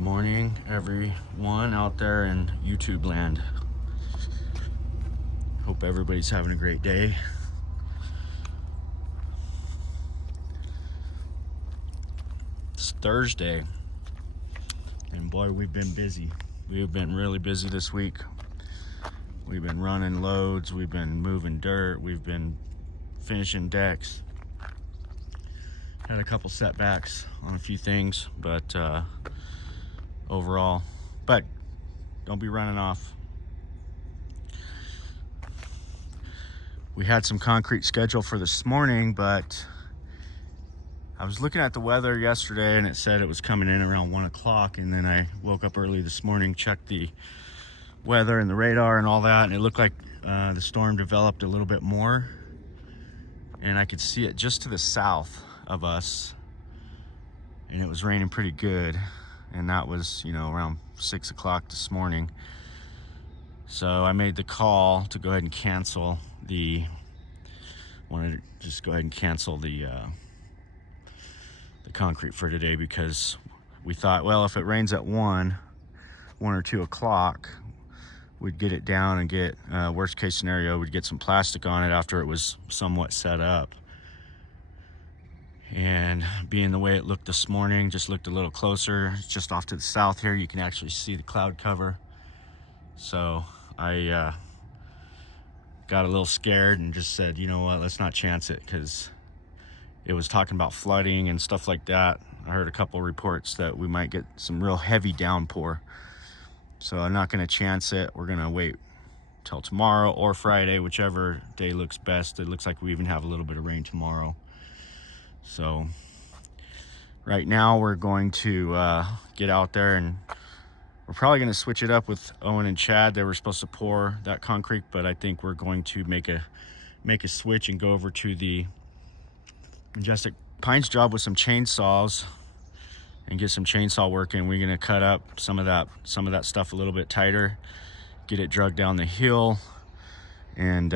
Good morning, everyone out there in YouTube land. Hope everybody's having a great day. It's Thursday, and boy, we've been busy. We've been really busy this week. We've been running loads, we've been moving dirt, we've been finishing decks. Had a couple setbacks on a few things, but overall, but don't be running off. We had some concrete scheduled for this morning, but I was looking at the weather yesterday and it said it was coming in around 1 o'clock, and then I woke up early this morning, checked the weather and the radar and all that, and it looked like the storm developed a little bit more, and I could see it just to the south of us, and it was raining pretty good, and that was, around 6 o'clock this morning. So I made the call to go ahead and cancel the concrete for today, because we thought, well, if it rains at 1 or 2 o'clock, we'd get it down and get, worst case scenario, we'd get some plastic on it after it was somewhat set up. And being the way it looked this morning, just looked a little closer, just off to the south here, you can actually see the cloud cover. So I got a little scared and just said, you know what, let's not chance it, because it was talking about flooding and stuff like that. I heard a couple reports that we might get some real heavy downpour. So I'm not going to chance it. We're going to wait till tomorrow or Friday, whichever day looks best. It looks like we even have a little bit of rain tomorrow. So right now we're going to get out there, and we're probably going to switch it up with Owen and Chad. They were supposed to pour that concrete, but I think we're going to make a switch and go over to the Majestic Pines job with some chainsaws and get some chainsaw work in. We're going to cut up some of that stuff a little bit tighter, get it dragged down the hill, and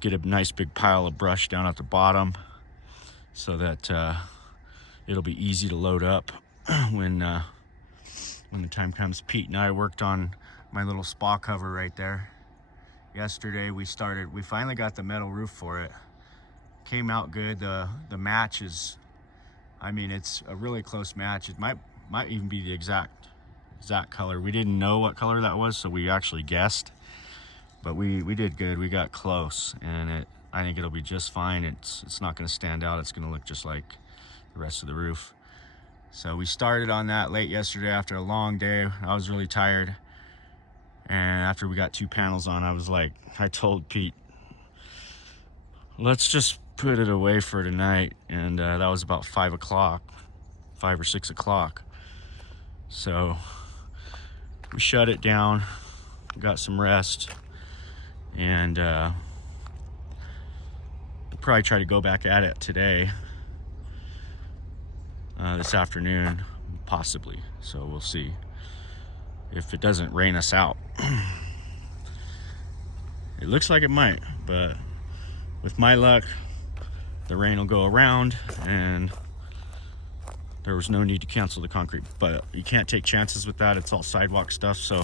get a nice big pile of brush down at the bottom, so that it'll be easy to load up when the time comes. Pete and I worked on my little spa cover right there. Yesterday we finally got the metal roof for it. Came out good. The match is, it's a really close match. It might even be the exact color. We didn't know what color that was, so we actually guessed, but we did good. We got close, and I think it'll be just fine. It's not going to stand out. It's going to look just like the rest of the roof. So we started on that late yesterday after a long day. I was really tired, and after we got 2 panels on, I told Pete, let's just put it away for tonight. And that was about 5 or 6 o'clock. So we shut it down, got some rest, and we'll probably try to go back at it today, this afternoon, possibly. So we'll see if it doesn't rain us out. It looks like it might, but with my luck, the rain will go around, and there was no need to cancel the concrete. But you can't take chances with that. It's all sidewalk stuff, so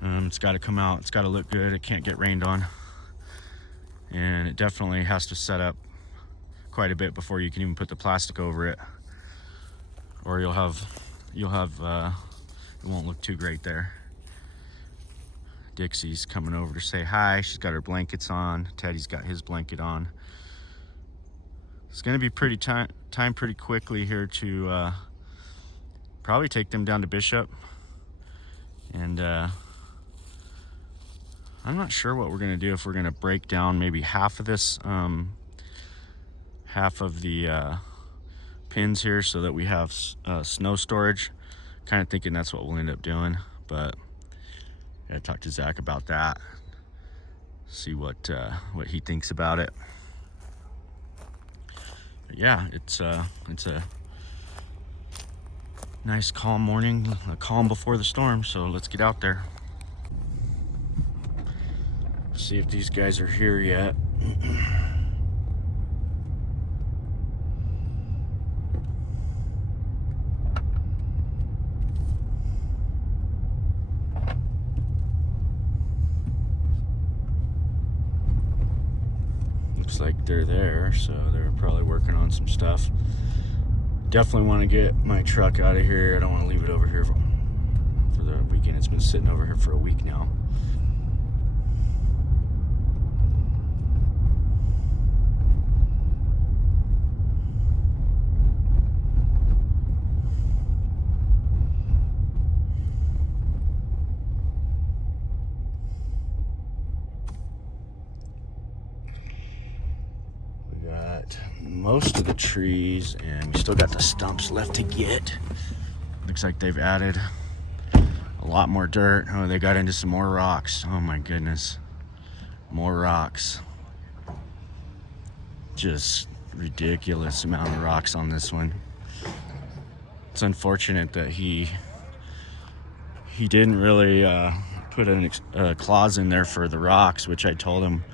it's got to come out. It's got to look good. It can't get rained on, and it definitely has to set up quite a bit before you can even put the plastic over it, or you'll have it won't look too great there. Dixie's coming over to say hi. She's got her blankets on. Teddy's got his blanket on. It's going to be pretty time pretty quickly here to probably take them down to Bishop. And I'm not sure what we're going to do, if we're going to break down maybe half of this, half of the pins here, so that we have snow storage. Kind of thinking that's what we'll end up doing, but I gotta talk to Zach about that, see what he thinks about it. But yeah, it's a nice calm morning, a calm before the storm, so let's get out there. See if these guys are here yet. looks like they're there, so they're probably working on some stuff. Definitely want to get my truck out of here. I don't want to leave it over here for the weekend. It's been sitting over here for a week now. Most of the trees, and we still got the stumps left to get. Looks like they've added a lot more dirt. Oh, they got into some more rocks. Oh my goodness, more rocks. Just ridiculous amount of rocks on this one. It's unfortunate that he didn't really put a clause in there for the rocks, which I told him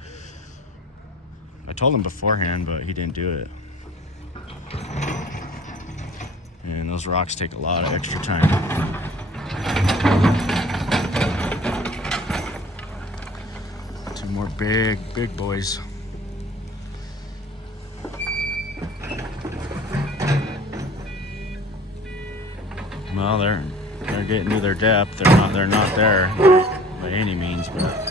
beforehand, but he didn't do it. And those rocks take a lot of extra time. Two more big boys. Well, they're getting to their depth. They're not there by any means, but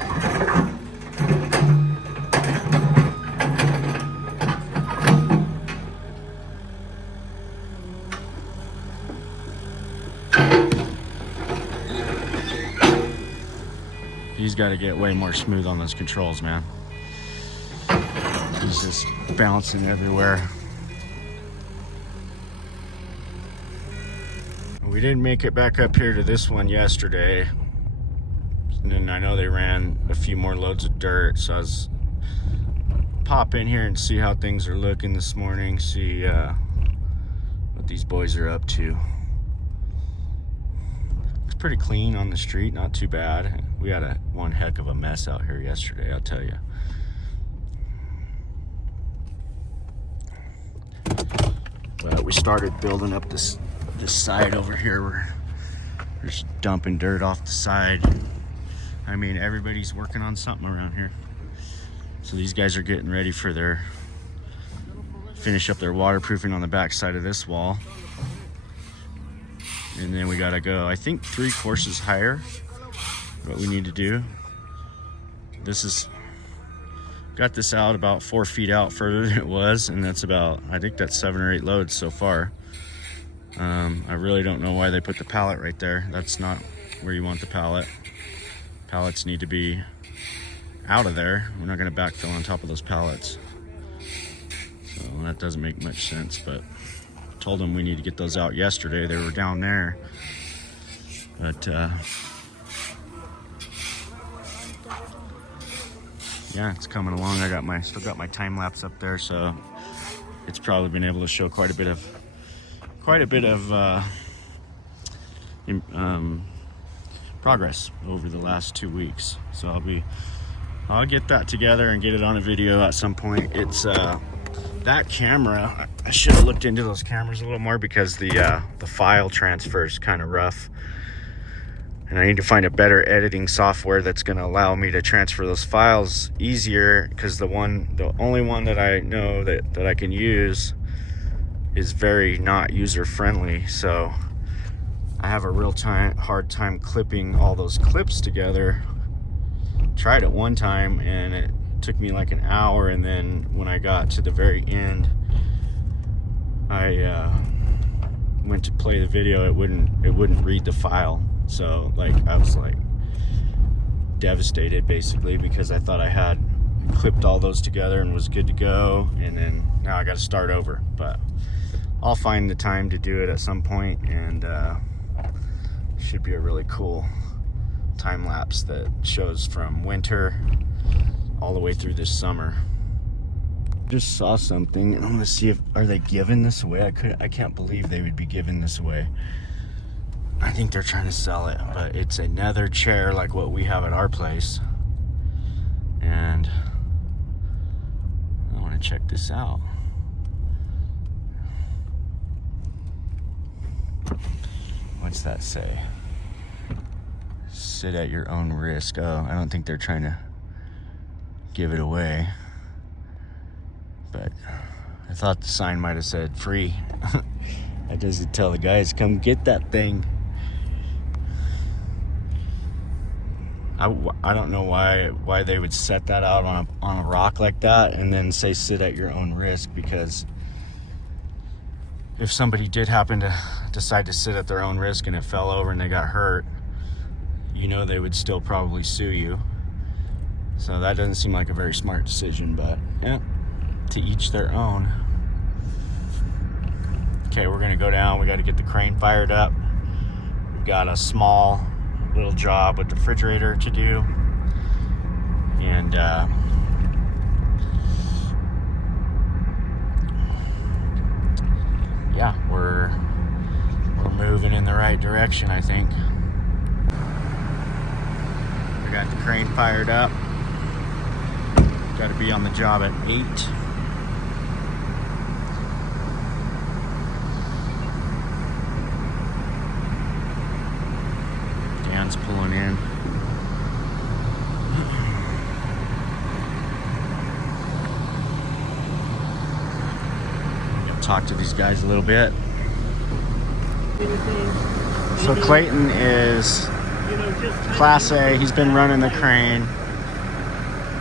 he's got to get way more smooth on those controls, man. He's just bouncing everywhere. We didn't make it back up here to this one yesterday. And then I know they ran a few more loads of dirt, so I was pop in here and see how things are looking this morning, see what these boys are up to. It's pretty clean on the street, not too bad. We had one heck of a mess out here yesterday, I'll tell you. But we started building up this side over here. We're just dumping dirt off the side. I mean, everybody's working on something around here. So these guys are getting ready for finish up their waterproofing on the back side of this wall. And then we gotta go, I think 3 courses higher, what we need to do. Got this out about 4 feet out further than it was, and that's about, I think that's 7 or 8 loads so far. I really don't know why they put the pallet right there. That's not where you want the pallet. Pallets need to be out of there. We're not going to backfill on top of those pallets. So that doesn't make much sense, but I told them we need to get those out yesterday. They were down there. But yeah, it's coming along. I still got my time lapse up there, so it's probably been able to show quite a bit of progress over the last 2 weeks. So I'll get that together and get it on a video at some point. It's that camera, I should have looked into those cameras a little more, because the file transfer is kind of rough, and I need to find a better editing software that's going to allow me to transfer those files easier, because the only one that I know that I can use is very not user friendly. So I have a hard time clipping all those clips together. Tried it one time and it took me like an hour, and then when I got to the very end, I went to play the video, it wouldn't read the file. So like I was like devastated basically, because I thought I had clipped all those together and was good to go, and then now I got to start over. But I'll find the time to do it at some point, and should be a really cool time lapse that shows from winter all the way through this summer. Just saw something and I'm gonna see are they giving this away? I can't believe they would be giving this away. I think they're trying to sell it, but it's another chair like what we have at our place, and I want to check this out. What's that say? Sit at your own risk. Oh, I don't think they're trying to give it away. but I thought the sign might have said free. I just tell the guys, come get that thing. I don't know why they would set that out on a rock like that and then say sit at your own risk, because if somebody did happen to decide to sit at their own risk and it fell over and they got hurt, you know they would still probably sue you. So that doesn't seem like a very smart decision, but yeah, to each their own. Okay, we're gonna go down. We got to get the crane fired up. We've got a small little job with the refrigerator to do, and yeah, we're moving in the right direction, I think. We got the crane fired up. Got to be on the job at 8. Dan's pulling in. Gonna talk to these guys a little bit. So Clayton is Class A. He's been running the crane,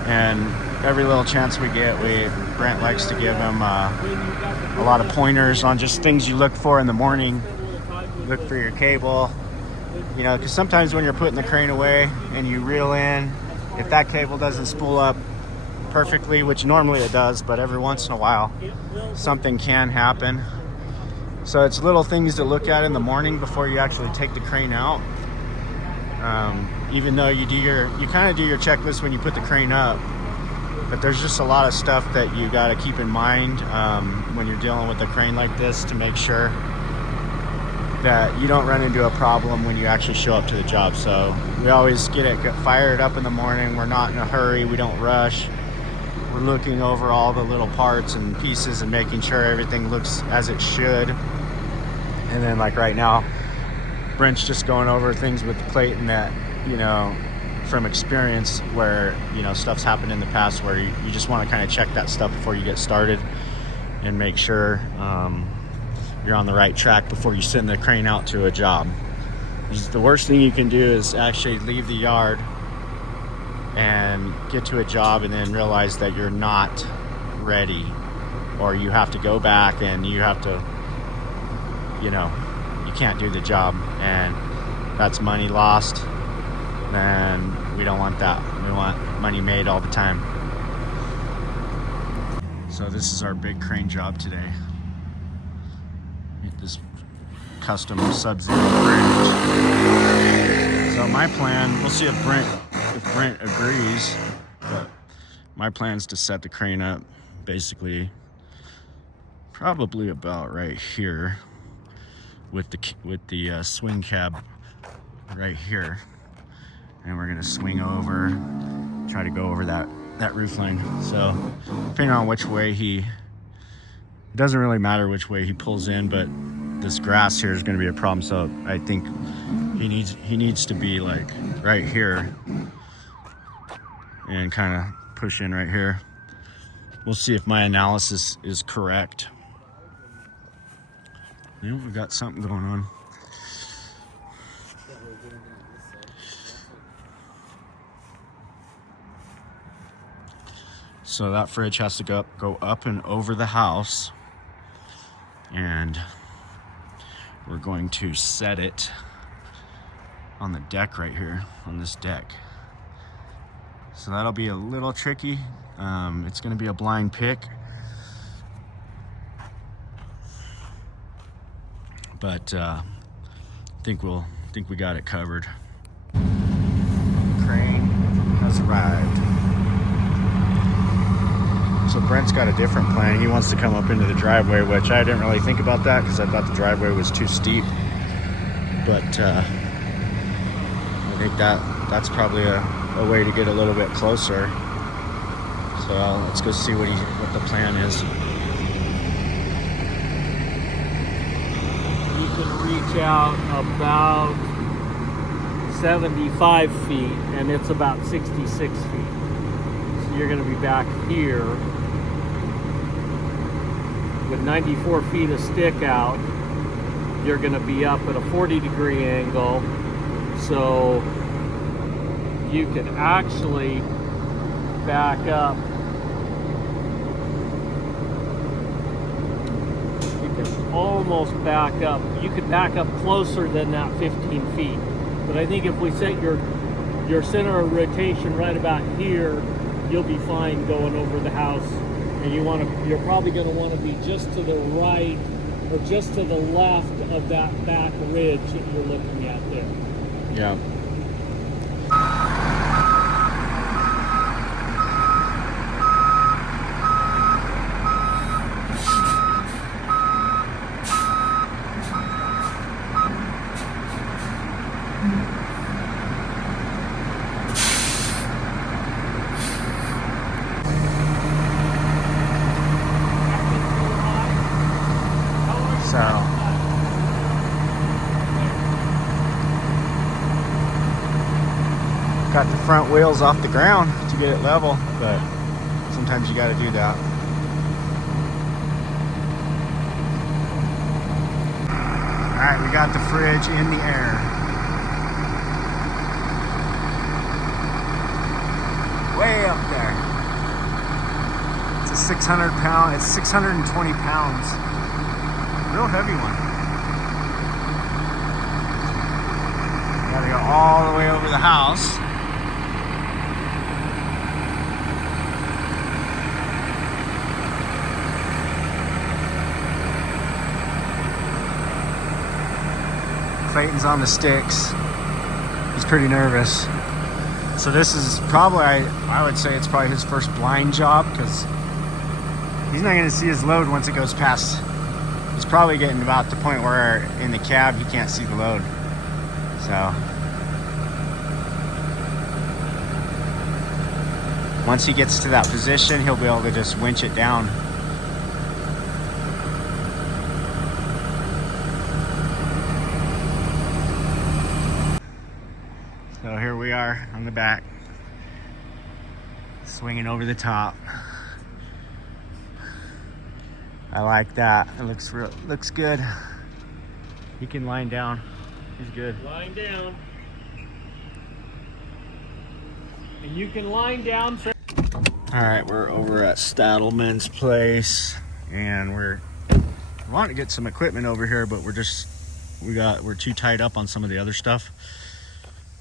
and every little chance we get, Brent likes to give him a lot of pointers on just things you look for in the morning. Look for your cable. You know, because sometimes when you're putting the crane away and you reel in, if that cable doesn't spool up perfectly, which normally it does, but every once in a while, something can happen. So it's little things to look at in the morning before you actually take the crane out. Even though you kind of do your checklist when you put the crane up, but there's just a lot of stuff that you got to keep in mind when you're dealing with a crane like this to make sure that you don't run into a problem when you actually show up to the job. So we always get fired up in the morning. We're not in a hurry. We don't rush. We're looking over all the little parts and pieces and making sure everything looks as it should. And then like right now, Brent's just going over things with Clayton that, you know, from experience where, you know, stuff's happened in the past where you just want to kind of check that stuff before you get started and make sure you're on the right track before you send the crane out to a job. The worst thing you can do is actually leave the yard and get to a job and then realize that you're not ready, or you have to go back and you have to, you know, you can't do the job, and that's money lost. And we don't want that. We want money made all the time. So this is our big crane job today. This custom Sub-Zero bridge. So my plan, we'll see if Brent agrees, but my plan is to set the crane up basically probably about right here with the swing cab right here, and we're gonna swing over, try to go over that roof line. So depending on which way it doesn't really matter which way he pulls in, but this grass here is going to be a problem. So I think he needs to be like right here and kind of push in right here. We'll see if my analysis is correct. Yeah, we got something going on. So that fridge has to go up and over the house, and we're going to set it on the deck right here, on this deck. So that'll be a little tricky. It's going to be a blind pick, but I think we got it covered. Crane has arrived. So Brent's got a different plan. He wants to come up into the driveway, which I didn't really think about that because I thought the driveway was too steep. But I think that's probably a way to get a little bit closer. So let's go see what the plan is. You can reach out about 75 feet, and it's about 66 feet. So you're going to be back here. with 94 feet of stick out, you're going to be up at a 40-degree angle. So you can actually back up. You can almost back up. You could back up closer than that 15 feet. But I think if we set your center of rotation right about here, you'll be fine going over the house. And you're probably going to want to be just to the right or just to the left of that back ridge that you're looking at there. Yeah. So got the front wheels off the ground to get it level, but sometimes you got to do that. All right, we got the fridge in the air. Way up there. It's a 600-pound, it's 620 pounds. Real heavy one. Gotta go all the way over the house. Clayton's on the sticks. He's pretty nervous. So this is probably, I would say it's probably his first blind job, because he's not gonna see his load once it goes past. He's probably getting about the point where in the cab he can't see the load. So once he gets to that position, he'll be able to just winch it down. So here we are on the back, swinging over the top. I like that. It looks good. He can line down. He's good. Line down. And you can line down. All right, we're over at Stadelman's place, and we're wanting to get some equipment over here, but we're too tied up on some of the other stuff.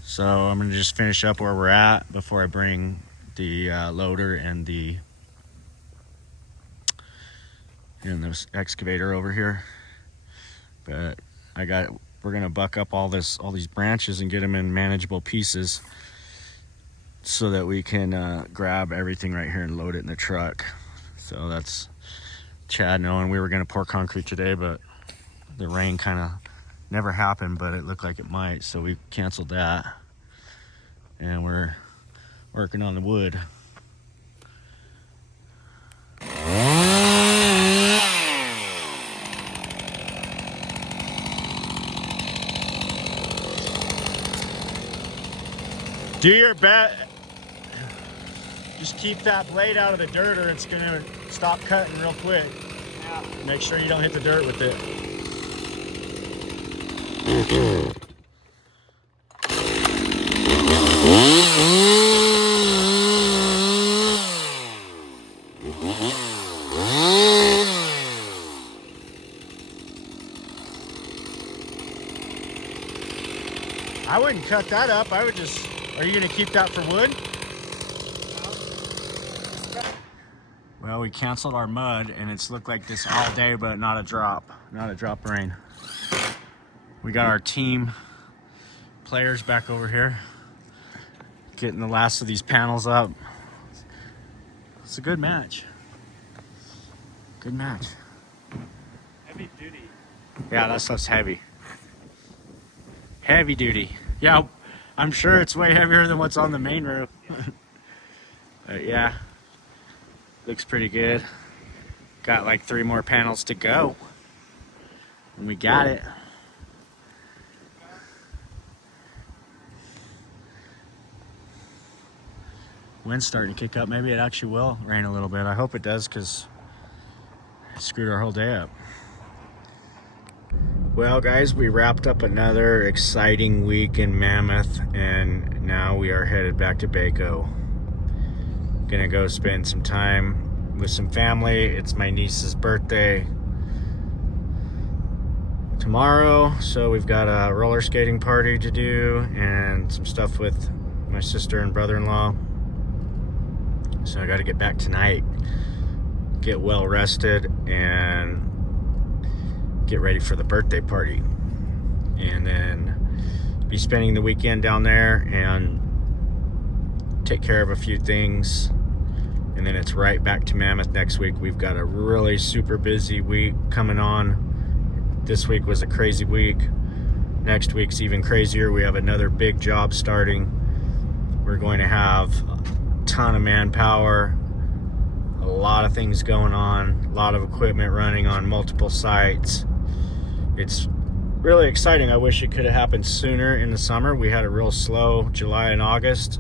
So I'm gonna just finish up where we're at before I bring the loader and this excavator over here. But we're gonna buck up all these branches and get them in manageable pieces so that we can grab everything right here and load it in the truck. So that's Chad knowing we were gonna pour concrete today, but the rain kind of never happened, but it looked like it might, so we canceled that. And we're working on the wood. Do your best. Just keep that blade out of the dirt or it's gonna stop cutting real quick. Yeah. Make sure you don't hit the dirt with it. I wouldn't cut that up. I would just, are you gonna keep that for wood? Well, we canceled our mud and it's looked like this all day, but not a drop of rain. We got our team players back over here, getting the last of these panels up. It's a good match. Good match. Heavy duty. Yeah, that stuff's heavy. Heavy duty. Yeah, I'm sure it's way heavier than what's on the main roof. But yeah, looks pretty good. Got like 3 more panels to go. And we got it. Wind's starting to kick up. Maybe it actually will rain a little bit. I hope it does, because screwed our whole day up. Well, guys, we wrapped up another exciting week in Mammoth, and now we are headed back to Baco. Gonna go spend some time with some family. It's my niece's birthday tomorrow, so we've got a roller skating party to do and some stuff with my sister and brother-in-law. So I got to get back tonight, get well rested, and get ready for the birthday party, and then be spending the weekend down there and take care of a few things, and then it's right back to Mammoth next week. We've got a really super busy week coming on. This week was a crazy week. Next week's even crazier. We have another big job starting. We're going to have a ton of manpower, a lot of things going on, a lot of equipment running on multiple sites. It's really exciting. I wish it could have happened sooner in the summer. We had a real slow July and August,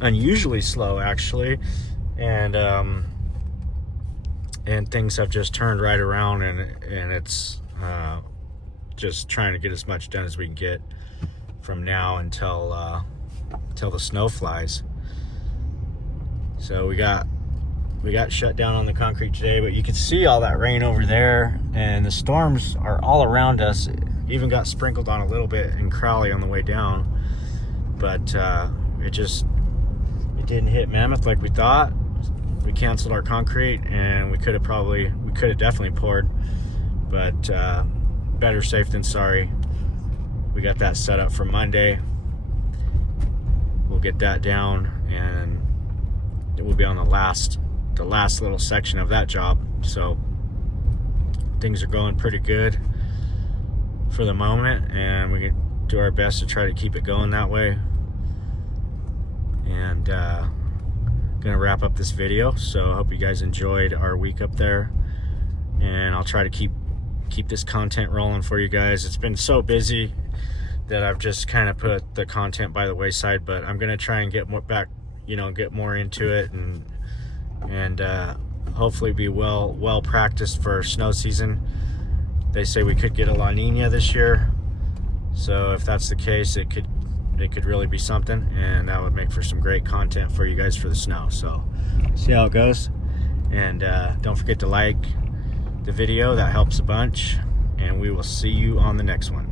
unusually slow actually, and things have just turned right around, and it's just trying to get as much done as we can get from now until the snow flies. So we got shut down on the concrete today, but you can see all that rain over there, and the storms are all around us. Even got sprinkled on a little bit in Crowley on the way down, but it didn't hit Mammoth like we thought. We canceled our concrete, and we could have definitely poured, but better safe than sorry. We got that set up for Monday. We'll get that down, and it will be on the last little section of that job. So things are going pretty good for the moment, and we can do our best to try to keep it going that way. And gonna wrap up this video, so I hope you guys enjoyed our week up there, and I'll try to keep this content rolling for you guys. It's been so busy that I've just kind of put the content by the wayside, but I'm gonna try and get more back, get more into it, and hopefully be well practiced for snow season. They say we could get a La Nina this year, so if that's the case, it could really be something, and that would make for some great content for you guys for the snow. So see how it goes, and don't forget to like the video. That helps a bunch, and we will see you on the next one.